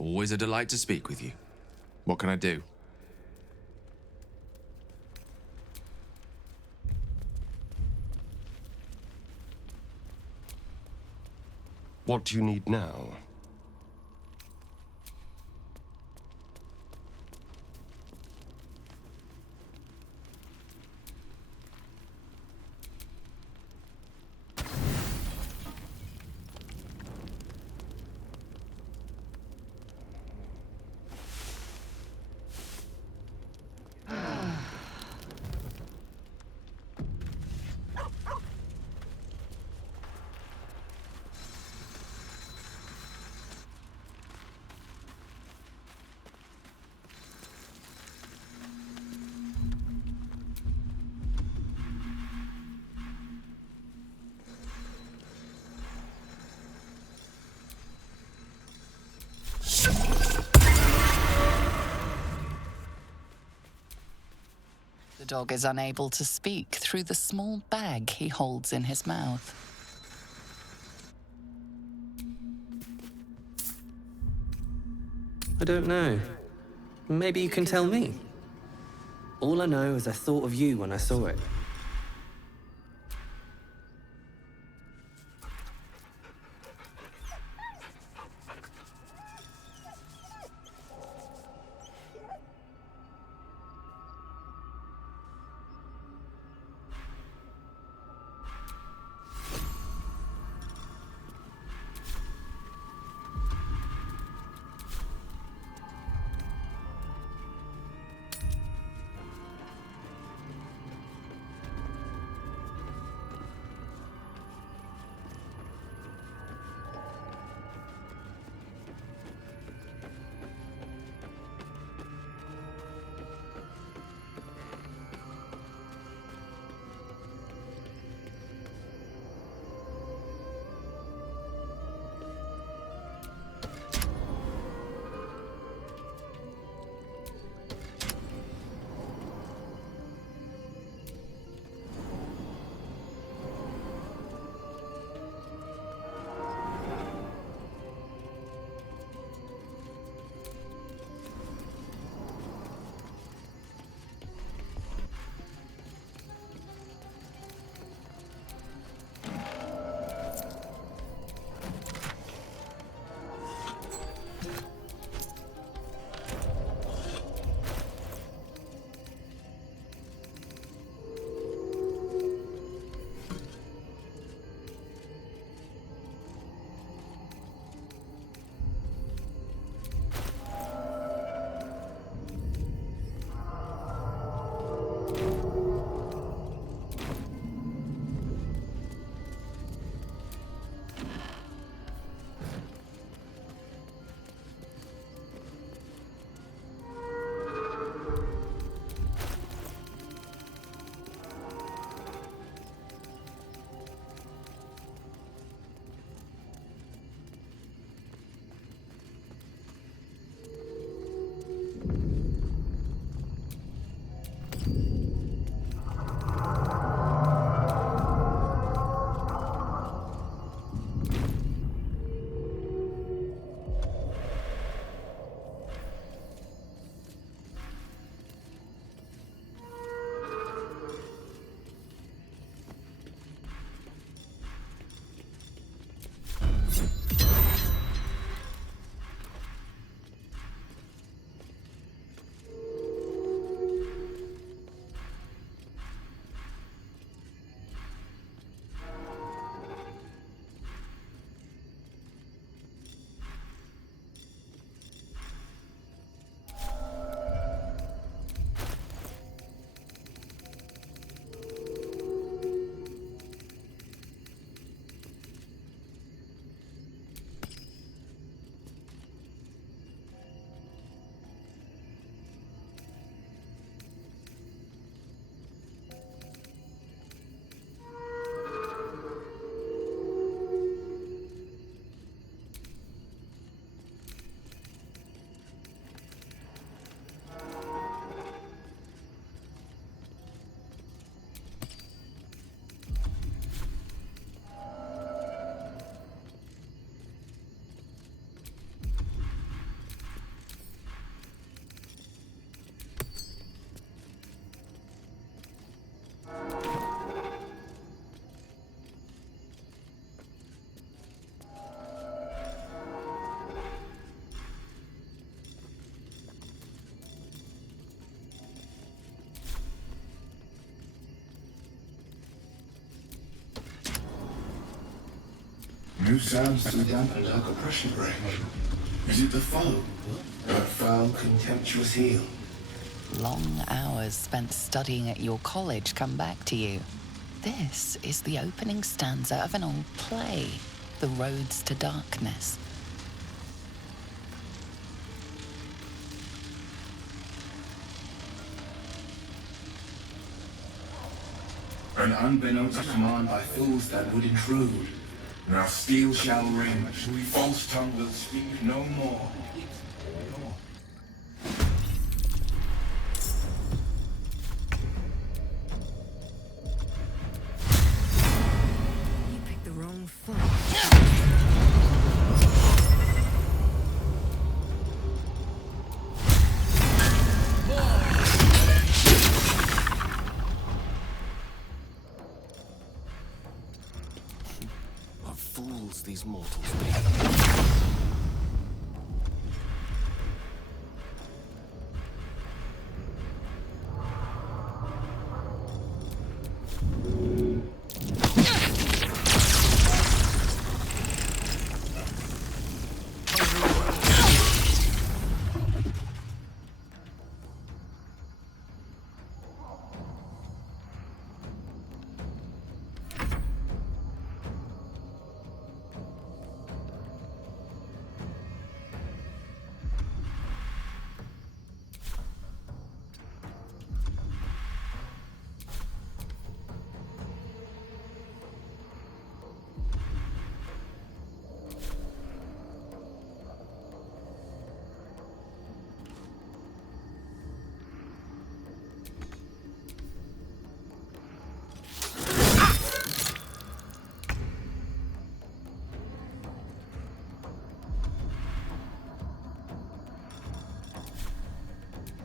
Always a delight to speak with you. What can I do? What do you need now? The dog is unable to speak through the small bag he holds in his mouth. I don't know. Maybe you can tell me. All I know is I thought of you when I saw it. sounds too dampened like a pressure break. Is it the foe? That foul, contemptuous heel? Long hours spent studying at your college come back to you. This is the opening stanza of an old play, The Roads to Darkness. An unbeknownst command by fools that would intrude. Now steel shall ring, false tongue will speak no more. You picked the wrong foot. What fools these mortals be.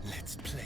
Let's play.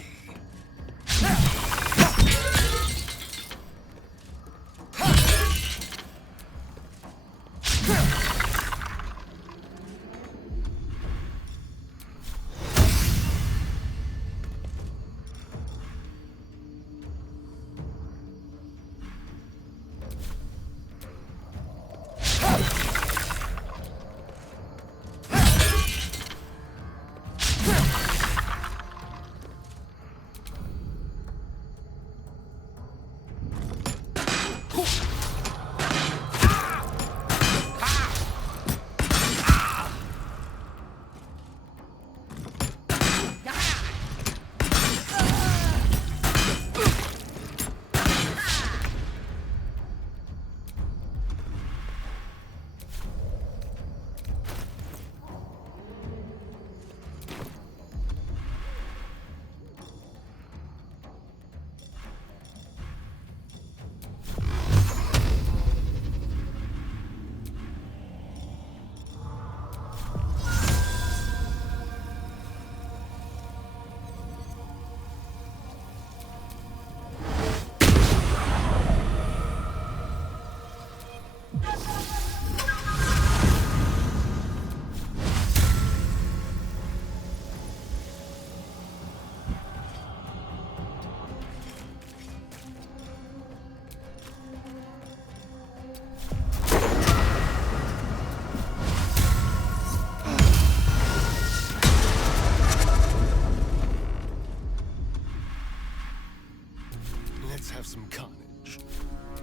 Let's have some carnage.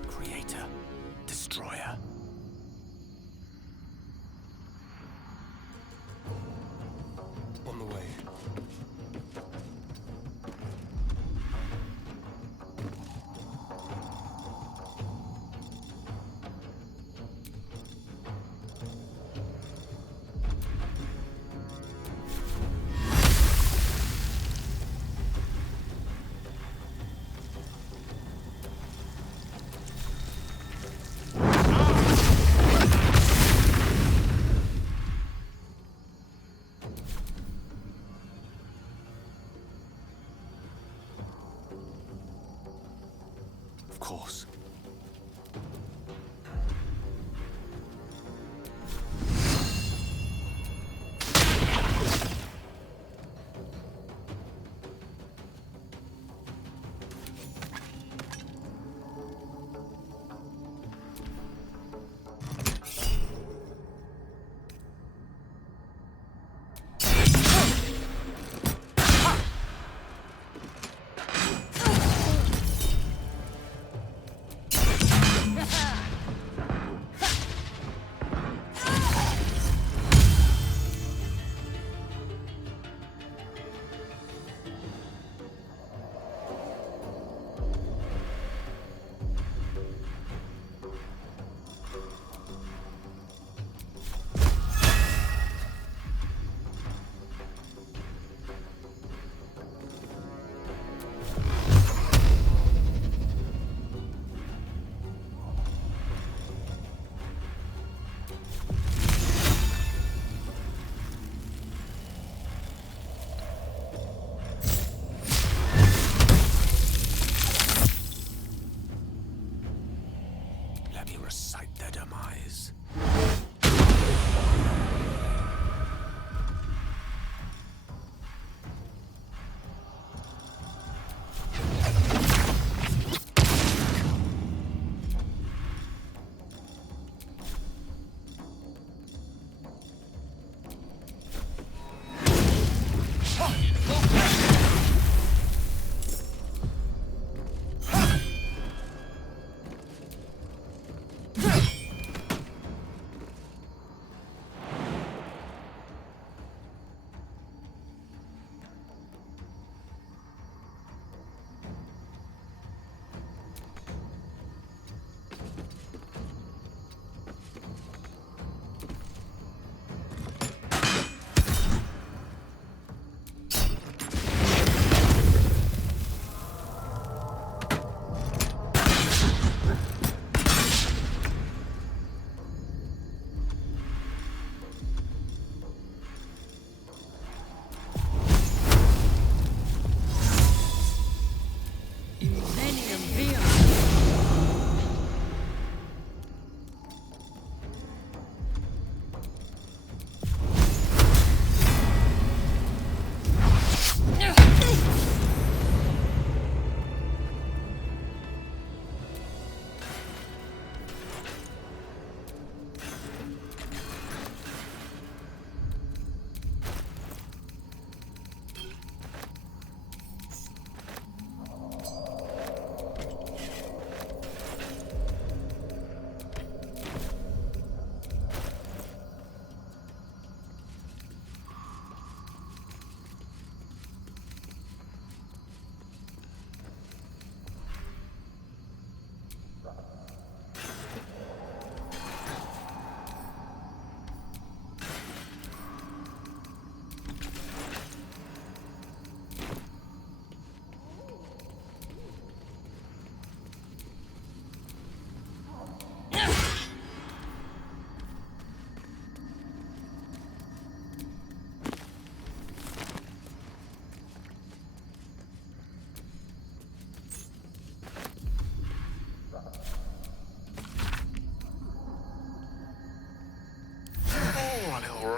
Creator, destroyer. On the way. Of course.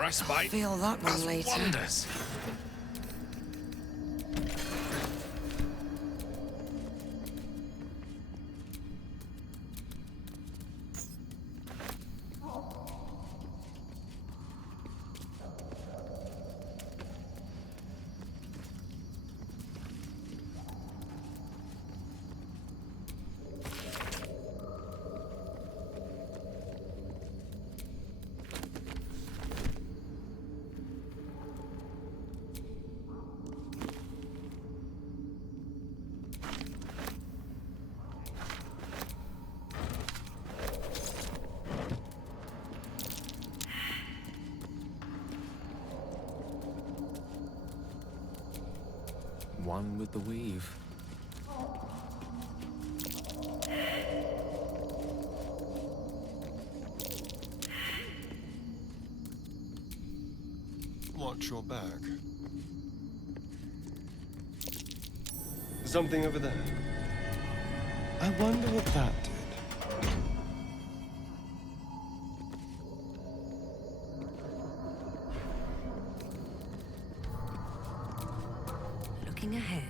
frostbite. Feel that one Does later. wonders. One with the weave. Watch your back. Something over there. I wonder what that did. Looking ahead.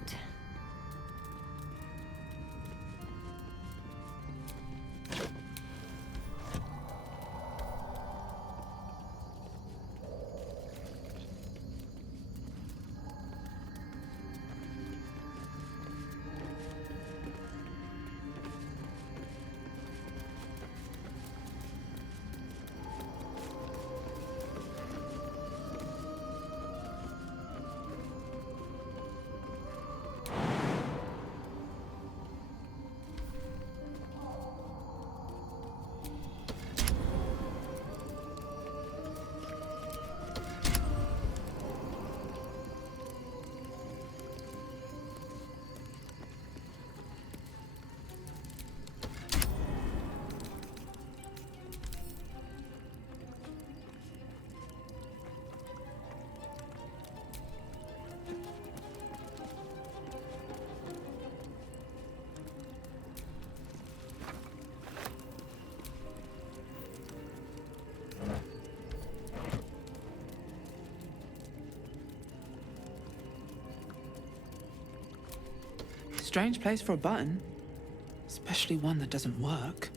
Strange place for a button. Especially one that doesn't work.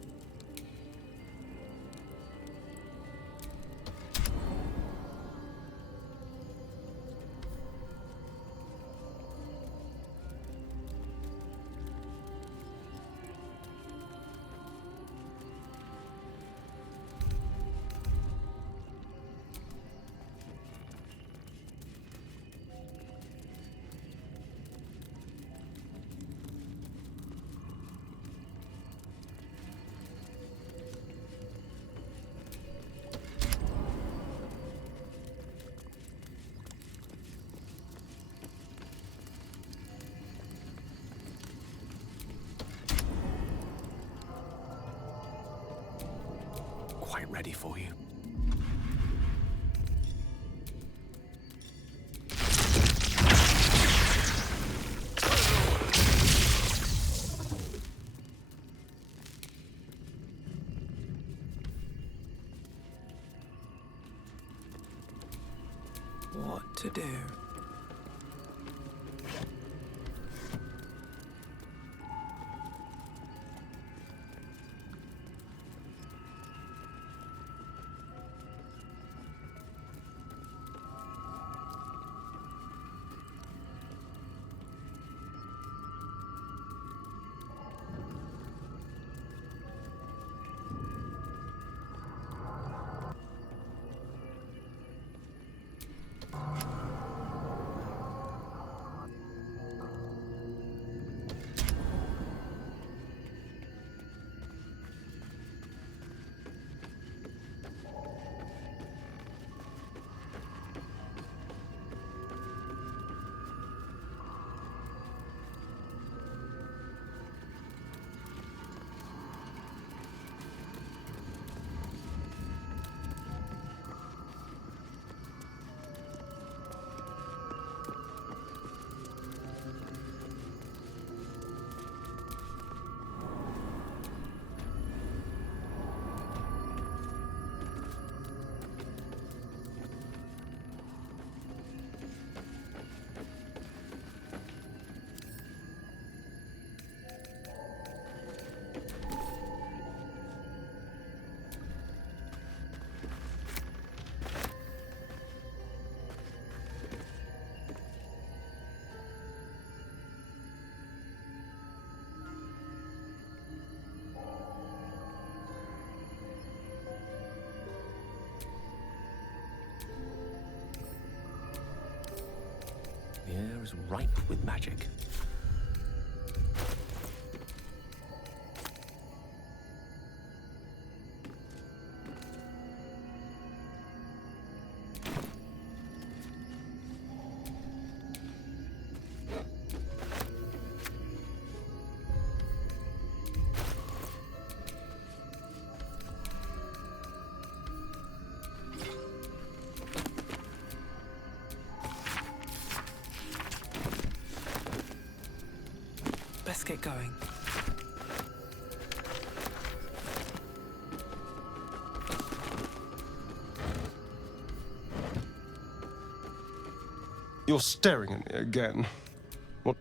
Quite ready for you. What to do? is ripe with magic. Let's get going. You're staring at me again. What?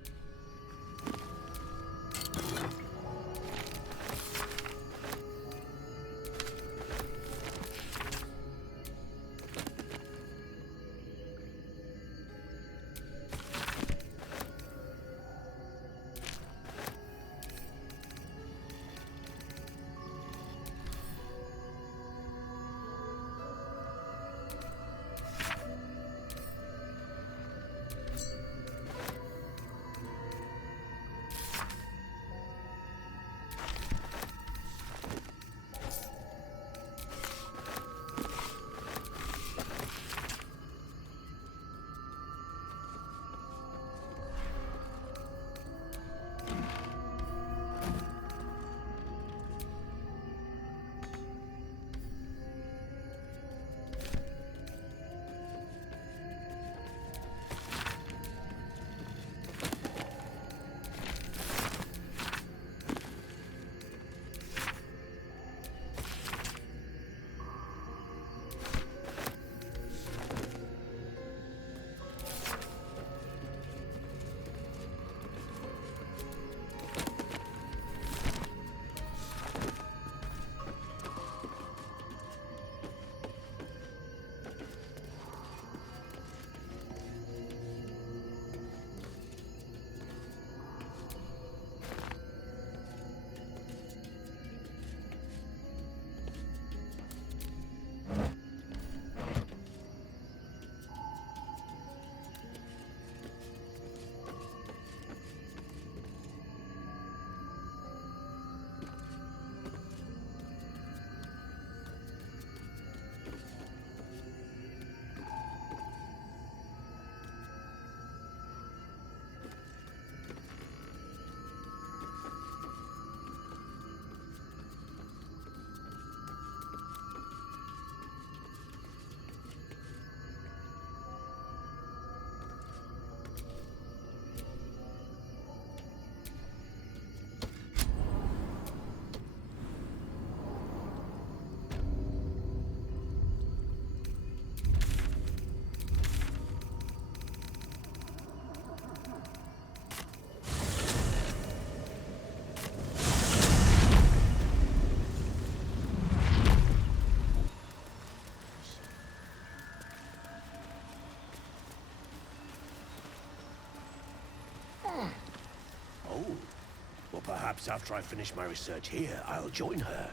Perhaps after I finish my research here, I'll join her.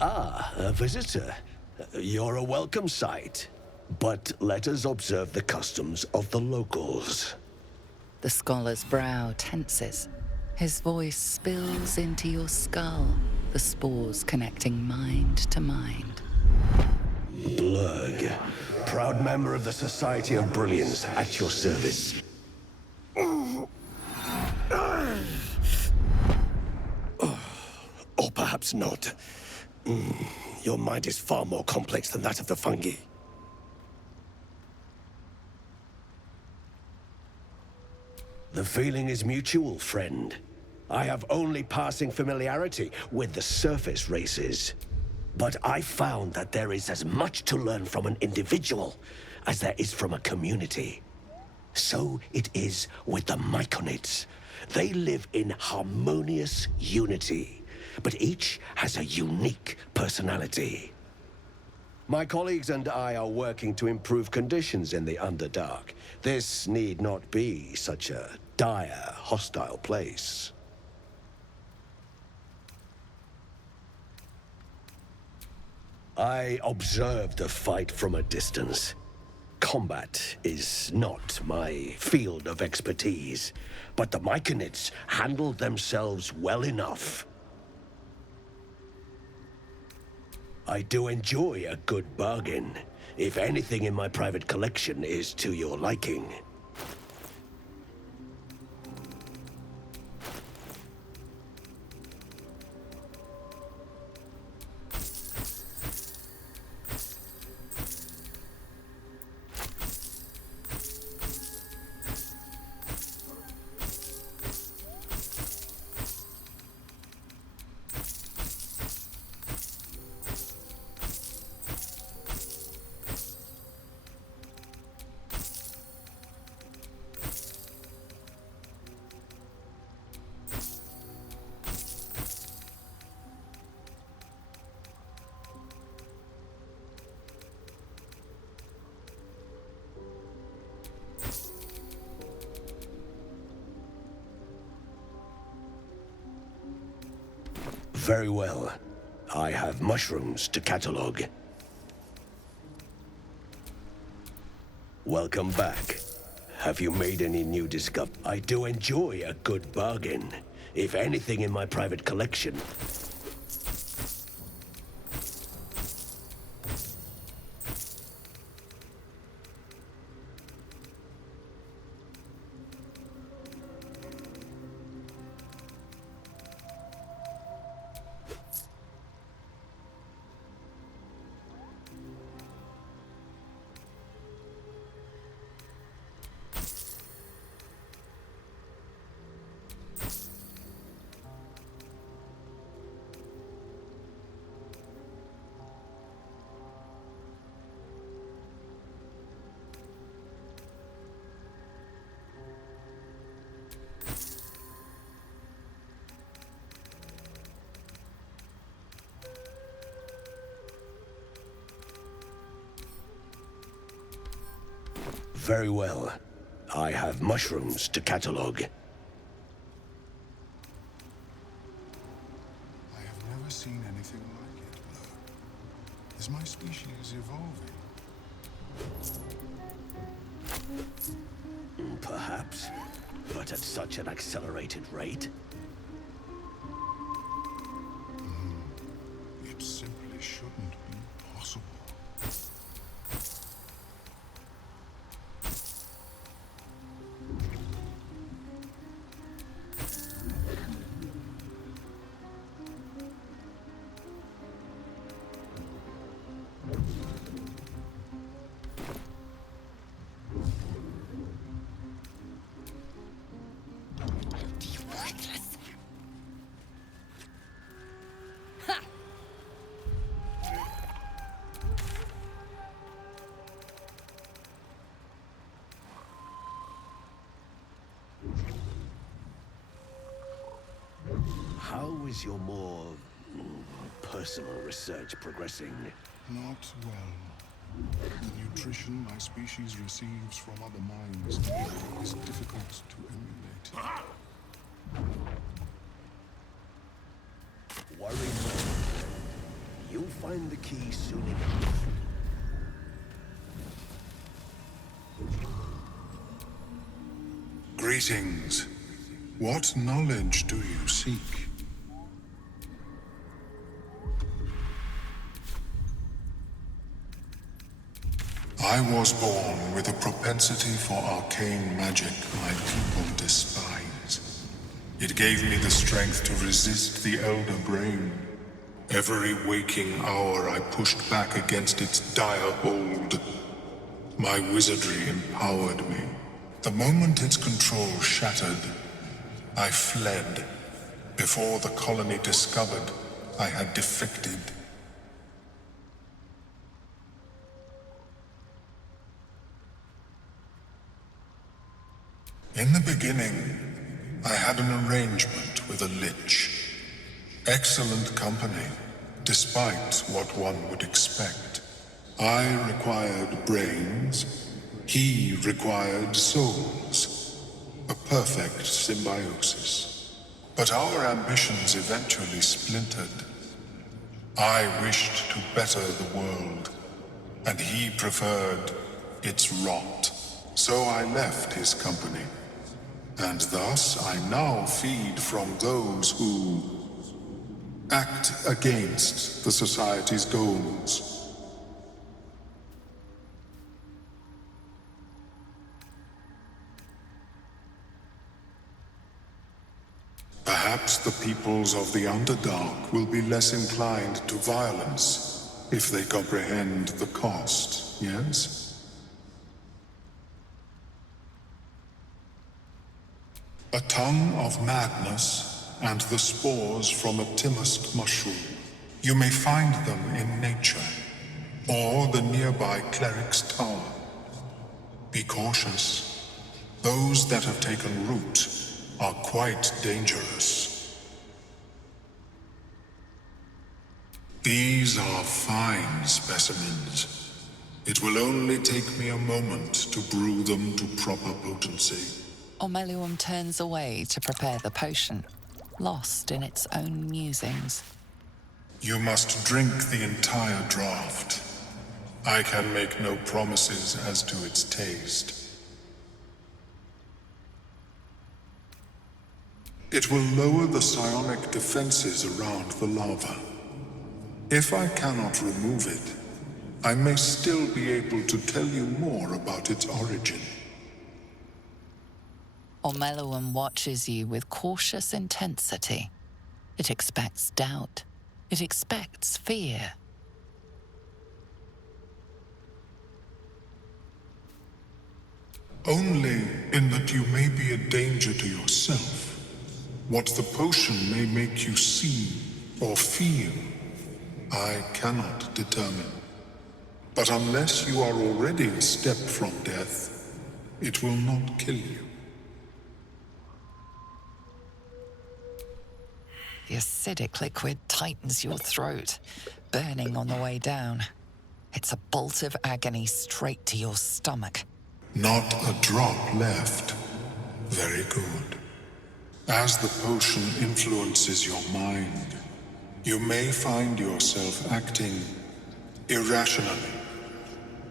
Ah, a visitor. You're a welcome sight. But let us observe the customs of the locals. The scholar's brow tenses. His voice spills into your skull, the spores connecting mind to mind. Blurg, proud member of the Society of Brilliance, at your service. Or perhaps not. Your mind is far more complex than that of the fungi. The feeling is mutual, friend. I have only passing familiarity with the surface races. But I found that there is as much to learn from an individual as there is from a community. So it is with the Myconids. They live in harmonious unity, but each has a unique personality. My colleagues and I are working to improve conditions in the Underdark. This need not be such a dire, hostile place. I observed the fight from a distance. Combat is not my field of expertise, but the Myconids handle themselves well enough. I do enjoy a good bargain, if anything in my private collection is to your liking. Very well. I have mushrooms to catalog. Welcome back. Have you made any new discoveries? I do enjoy a good bargain, if anything in my private collection. Very well. I have mushrooms to catalog. I have never seen anything like it, Blur. Is my species evolving? Perhaps, but at such an accelerated rate. It simply shouldn't be possible. How is your more personal research progressing? Not well. The nutrition my species receives from other minds is difficult to emulate. Worry not. You'll find the key soon enough. Greetings. What knowledge do you seek? I was born with a propensity for arcane magic my people despise. It gave me the strength to resist the Elder Brain. Every waking hour I pushed back against its dire hold. My wizardry empowered me. The moment its control shattered, I fled. Before the colony discovered I had defected. In the beginning, I had an arrangement with a lich. Excellent company, despite what one would expect. I required brains, he required souls. A perfect symbiosis. But our ambitions eventually splintered. I wished to better the world, and he preferred its rot. So I left his company. And thus I now feed from those who act against the Society's goals. Perhaps the peoples of the Underdark will be less inclined to violence if they comprehend the cost, yes? A tongue of madness and the spores from a Timust mushroom. You may find them in nature, or the nearby cleric's tower. Be cautious. Those that have taken root are quite dangerous. These are fine specimens. It will only take me a moment to brew them to proper potency. Omeluum turns away to prepare the potion, lost in its own musings. You must drink the entire draught. I can make no promises as to its taste. It will lower the psionic defenses around the lava. If I cannot remove it, I may still be able to tell you more about its origin. Omeluum watches you with cautious intensity. It expects doubt. It expects fear. Only in that you may be a danger to yourself. What the potion may make you see or feel, I cannot determine. But unless you are already a step from death, it will not kill you. The acidic liquid tightens your throat, burning on the way down. It's a bolt of agony straight to your stomach. Not a drop left. Very good. As the potion influences your mind, you may find yourself acting irrationally.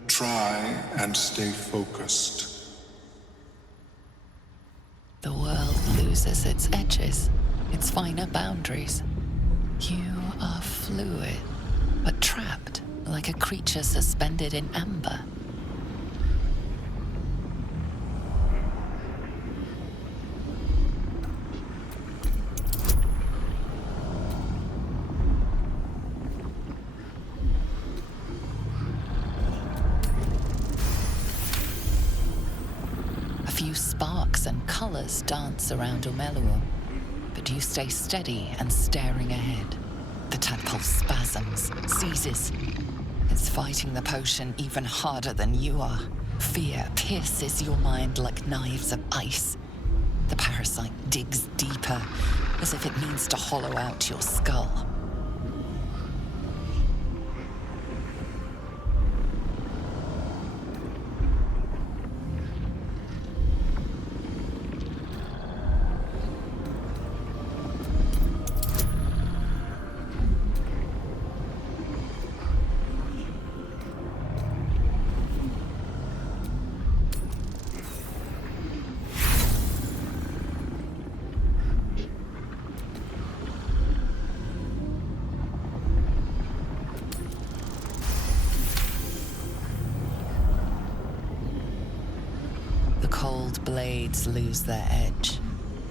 Try and stay focused. The world loses its edges, its finer boundaries. You are fluid, but trapped like a creature suspended in amber. Sparks and colors dance around Omeluum, but you stay steady and staring ahead. The tadpole spasms, seizes. It's fighting the potion even harder than you are. Fear pierces your mind like knives of ice. The parasite digs deeper, as if it means to hollow out your skull. Blades lose their edge.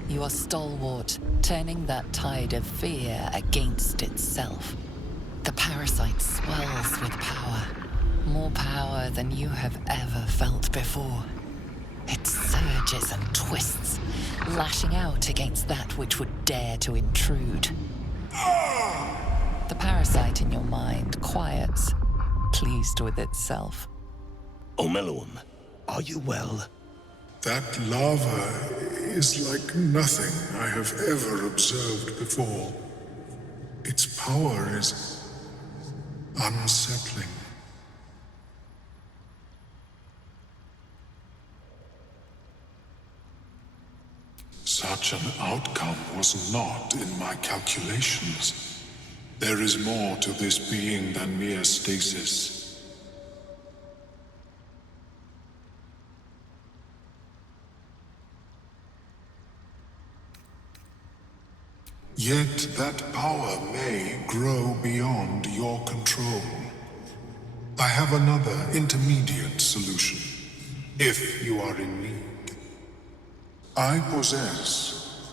You are stalwart, turning that tide of fear against itself. The parasite swells with power, more power than you have ever felt before. It surges and twists, lashing out against that which would dare to intrude. The parasite in your mind quiets, pleased with itself. Omeluum, are you well? That lava is like nothing I have ever observed before. Its power is unsettling. Such an outcome was not in my calculations. There is more to this being than mere stasis. Yet that power may grow beyond your control. I have another intermediate solution, if you are in need. I possess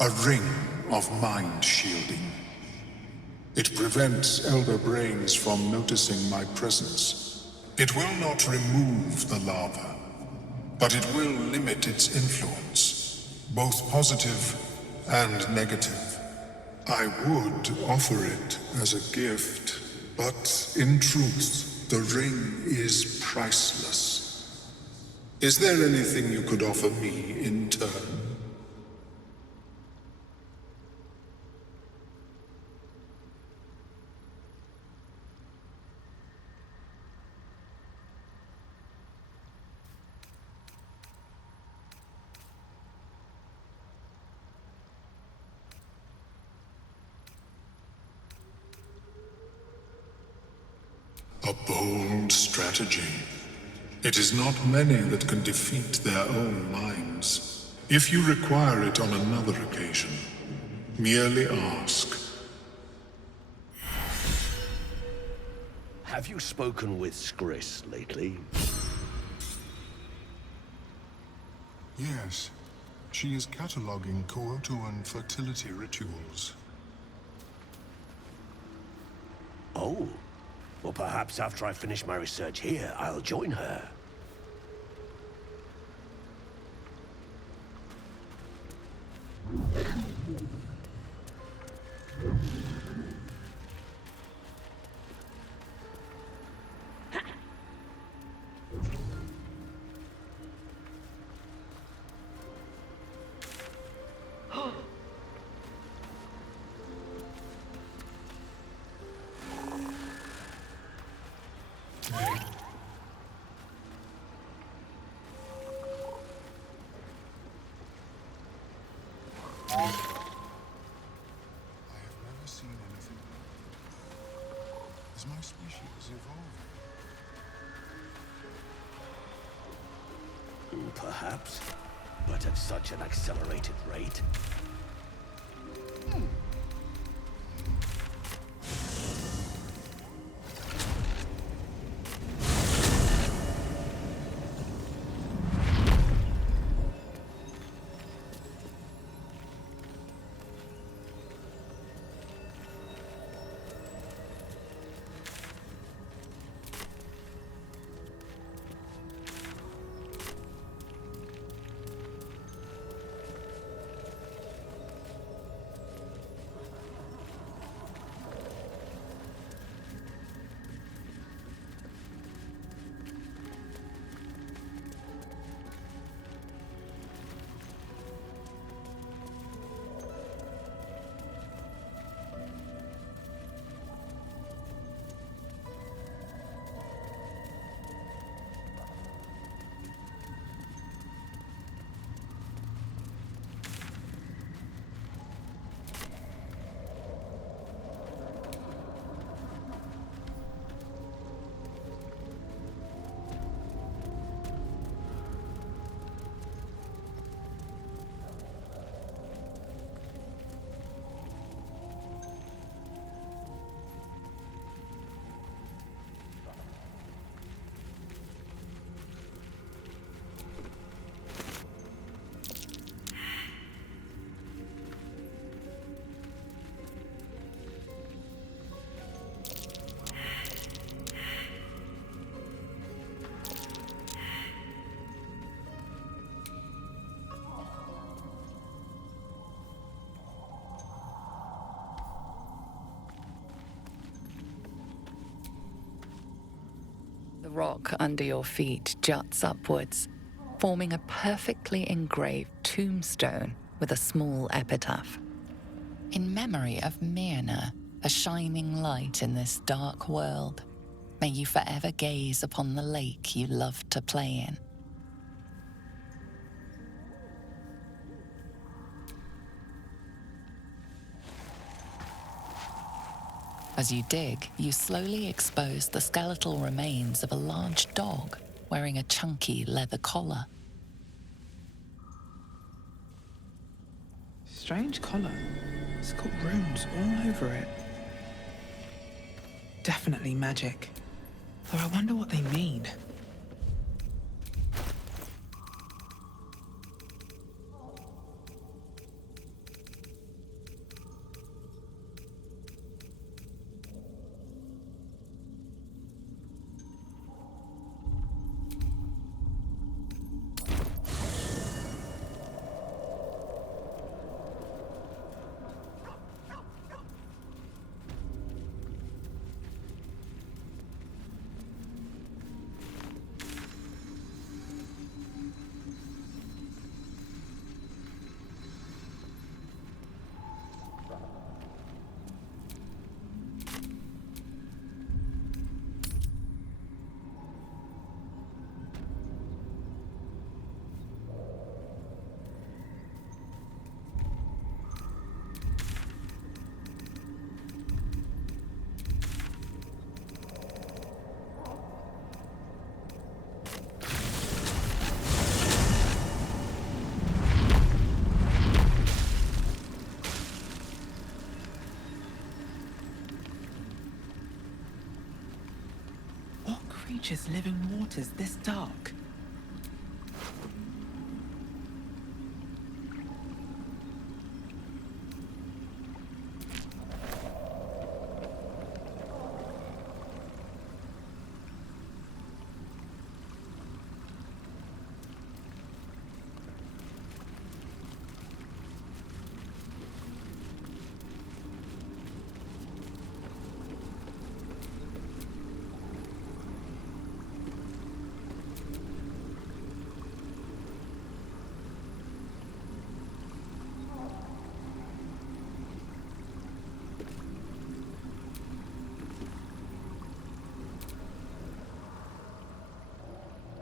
a ring of mind shielding. It prevents elder brains from noticing my presence. It will not remove the lava, but it will limit its influence, both positive and negative. I would offer it as a gift, but in truth, the ring is priceless. Is there anything you could offer me in turn? A bold strategy. It is not many that can defeat their own minds. If you require it on another occasion, merely ask. Have you spoken with Skris lately? Yes. She is cataloging Kootuan fertility rituals. Oh. Well, perhaps after I finish my research here, I'll join her. I have never seen anything like it. Is my species evolving? Perhaps, but at such an accelerated rate. The rock under your feet juts upwards, forming a perfectly engraved tombstone with a small epitaph. In memory of Myrna, a shining light in this dark world, may you forever gaze upon the lake you loved to play in. As you dig, you slowly expose the skeletal remains of a large dog wearing a chunky leather collar. Strange collar. It's got runes all over it. Definitely magic. Though I wonder what they mean. Creatures live in waters this dark.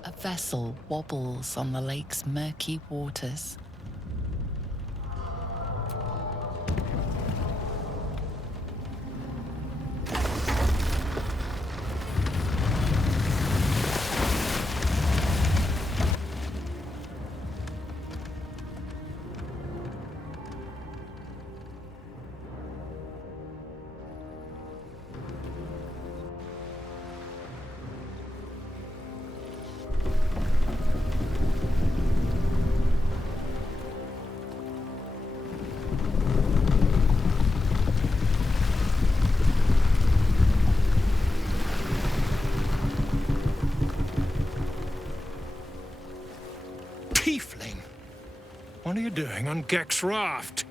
A vessel wobbles on the lake's murky waters. Tiefling! What are you doing on Gek's raft?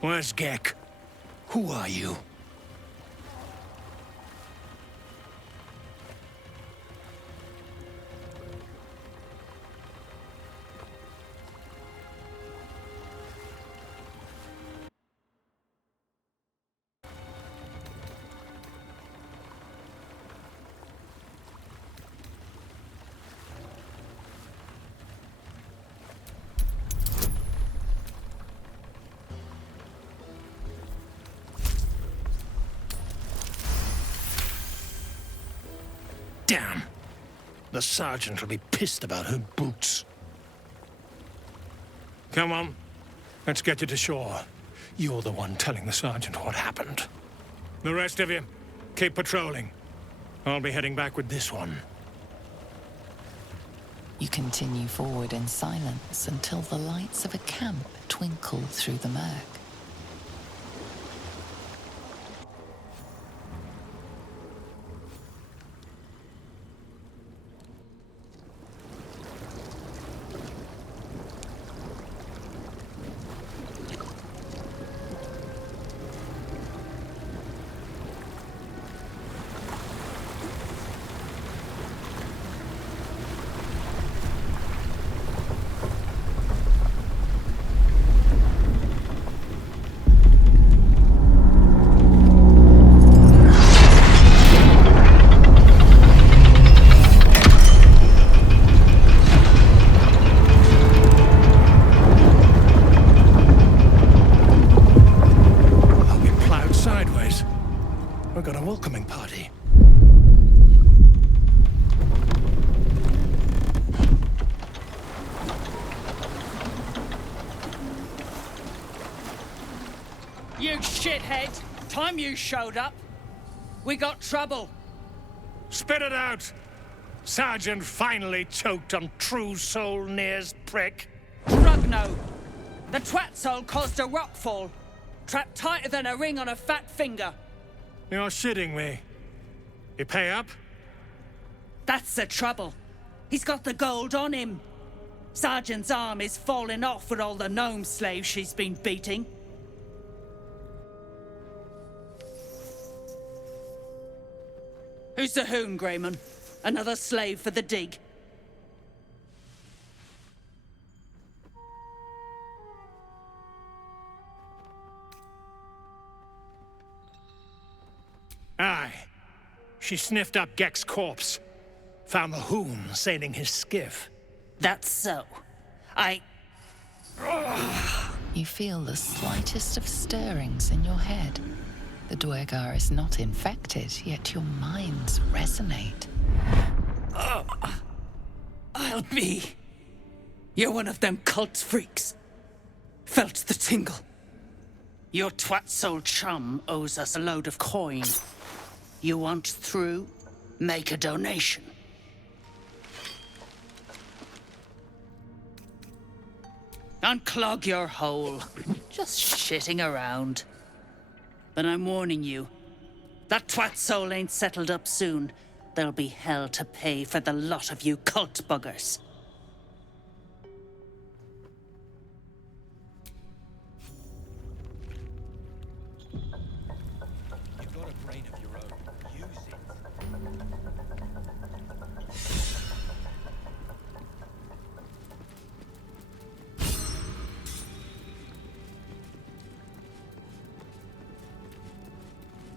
Where's Gek? Who are you? Damn! The sergeant will be pissed about her boots. Come on, let's get you to shore. You're the one telling the sergeant what happened. The rest of you, keep patrolling. I'll be heading back with this one. You continue forward in silence until the lights of a camp twinkle through the murk. You shithead! Time you showed up. We got trouble. Spit it out! Sergeant finally choked on True Soul Near's prick. Rugno! The twat soul caused a rockfall. Trapped tighter than a ring on a fat finger. You're shitting me. You pay up? That's the trouble. He's got the gold on him. Sergeant's arm is falling off with all the gnome slaves she's been beating. Who's the hoon, Greyman? Another slave for the dig? Aye. She sniffed up Gek's corpse. Found the hoon sailing his skiff. That's so. You feel the slightest of stirrings in your head. The Dwergar is not infected, yet your minds resonate. I'll be. You're one of them cult freaks. Felt the tingle. Your twat-soul chum owes us a load of coin. You want through? Make a donation. Unclog your hole. Just shitting around. But I'm warning you. That twat soul ain't settled up soon. There'll be hell to pay for the lot of you cult buggers. You've got a brain of your own. Use it.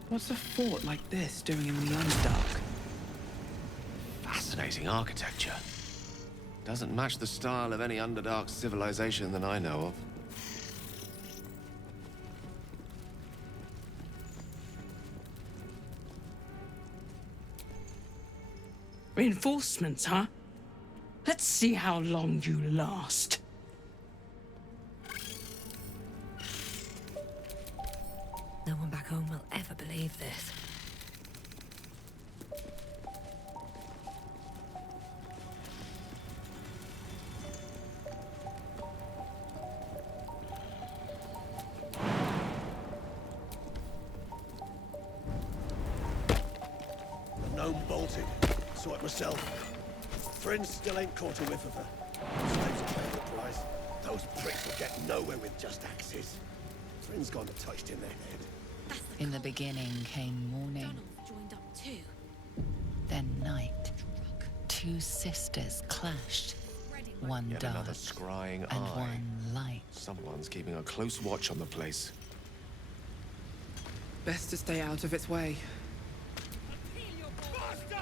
What's a fort like this doing in the Underdark? Fascinating architecture. Doesn't match the style of any Underdark civilization that I know of. Reinforcements, huh? Let's see how long you last. No one back home will ever believe this. The gnome bolted. Saw it myself. Friends still ain't caught a whiff of her. Slaves are paying the price. Those pricks will get nowhere with just axes. Friends gone touched in their head. In the beginning came morning, Joined up too. then night. Two sisters clashed. One Yet dark another scrying and eye. one light. Someone's keeping a close watch on the place. Best to stay out of its way.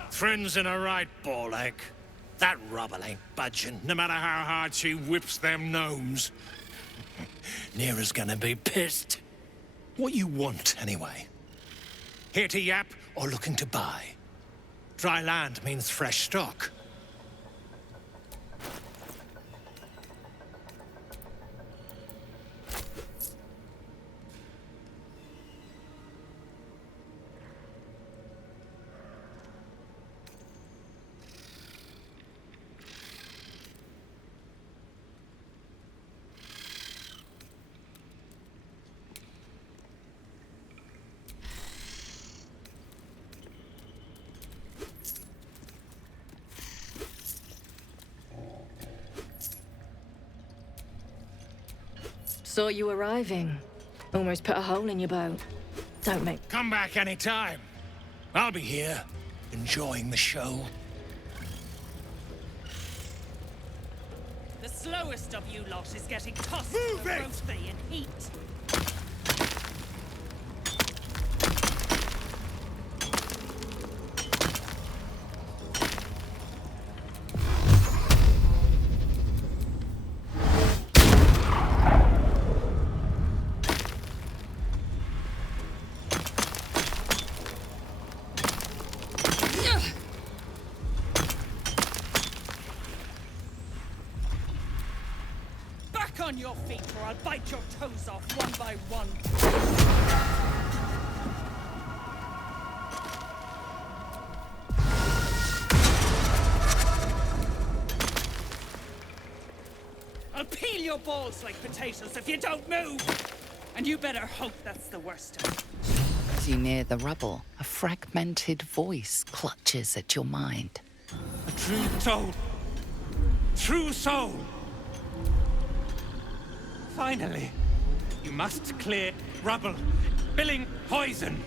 Friends in a right, ball egg. That rubble ain't budging, no matter how hard she whips them gnomes. Neera's gonna be pissed. What you want, anyway? Here to yap or looking to buy? Dry land means fresh stock. Saw you arriving. Almost put a hole in your boat. Don't make... Come back anytime. I'll be here, enjoying the show. The slowest of you lot is getting tossed in the roasty and heat. your feet or I'll bite your toes off one by one. I'll peel your balls like potatoes if you don't move! And you better hope that's the worst of it. As you near the rubble, a fragmented voice clutches at your mind. A true soul. True soul. Finally. You must clear rubble. Billing poison.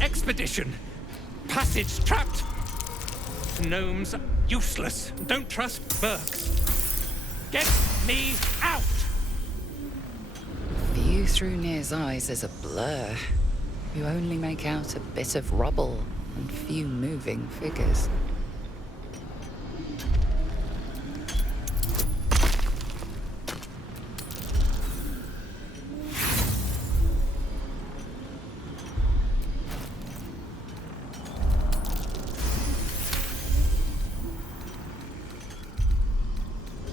Expedition. Passage trapped. Gnomes useless. Don't trust Burks. Get me out! View through Nir's eyes is a blur. You only make out a bit of rubble and few moving figures.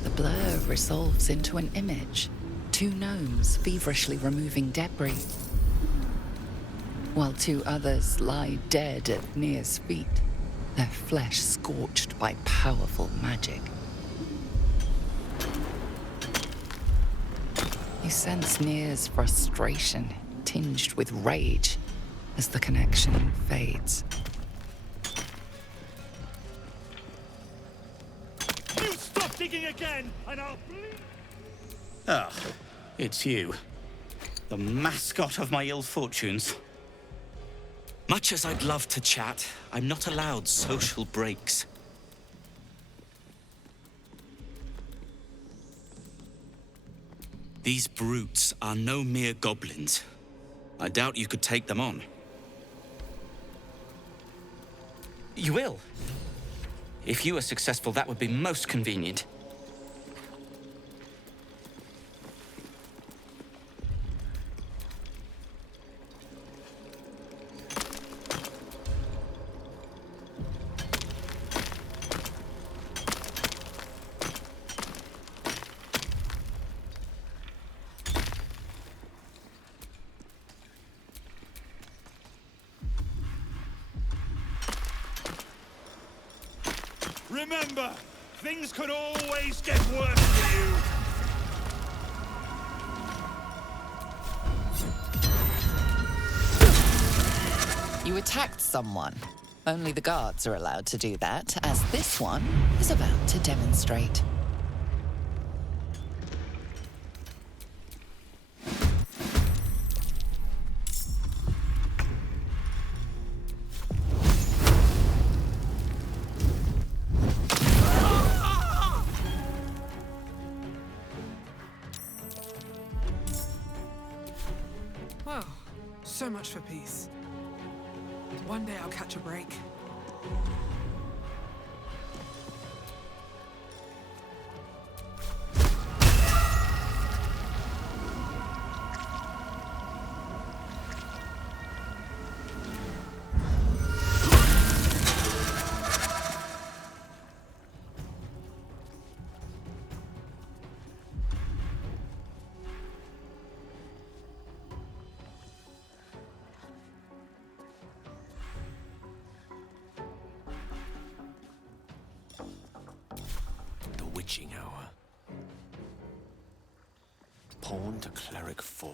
The blur resolves into an image. Two gnomes feverishly removing debris, while two others lie dead at Nir's feet, their flesh scorched by powerful magic. You sense Nir's frustration, tinged with rage, as the connection fades. You stop digging again, and I'll bleed. Ah, it's you. The mascot of my ill fortunes. Much as I'd love to chat, I'm not allowed social breaks. These brutes are no mere goblins. I doubt you could take them on. You will. If you are successful, that would be most convenient. Remember, things could always get worse for you. You attacked someone. Only the guards are allowed to do that, as this one is about to demonstrate. Well, so much for peace. One day I'll catch a break. Witching hour. Pawn to cleric 4.